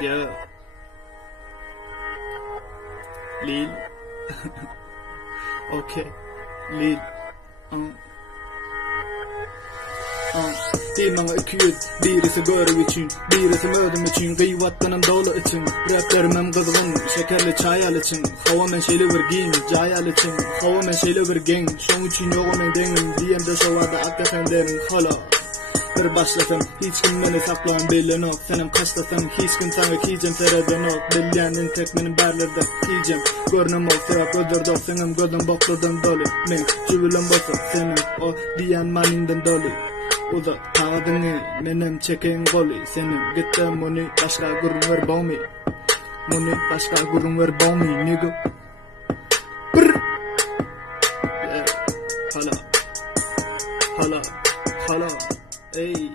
Yeah. Lil. Okay. Lil. Dilmana 200, birisi görüp için, birisi mödüm için, gıyvattanım dolu için, raplerimem kızgın, şekerli çay al için, hava men şeyli bir giyin, cay al için, hava men şeyli bir gen, şon için yoğu men dengin, diyem de şovada akdeten derin, hala. Bir başlasam, hiç kim beni saklan belli nok, senem kaçlasam, hiç kim sana kiyeceğim serede nok, bilyenin tek benim berlerde kiyeceğim, görünüm ol, sıra gödürdü, senem gözüm bokladım dolu, men cüvülüm bosu, senem o diyen maninden dolu. Uza tağdını menem çeken goli, senem gittim onu başka gurun ver boğmi, onu başka gurun ver boğmi, nigga. Brr. Yeah. Hala, hala, hala, ey.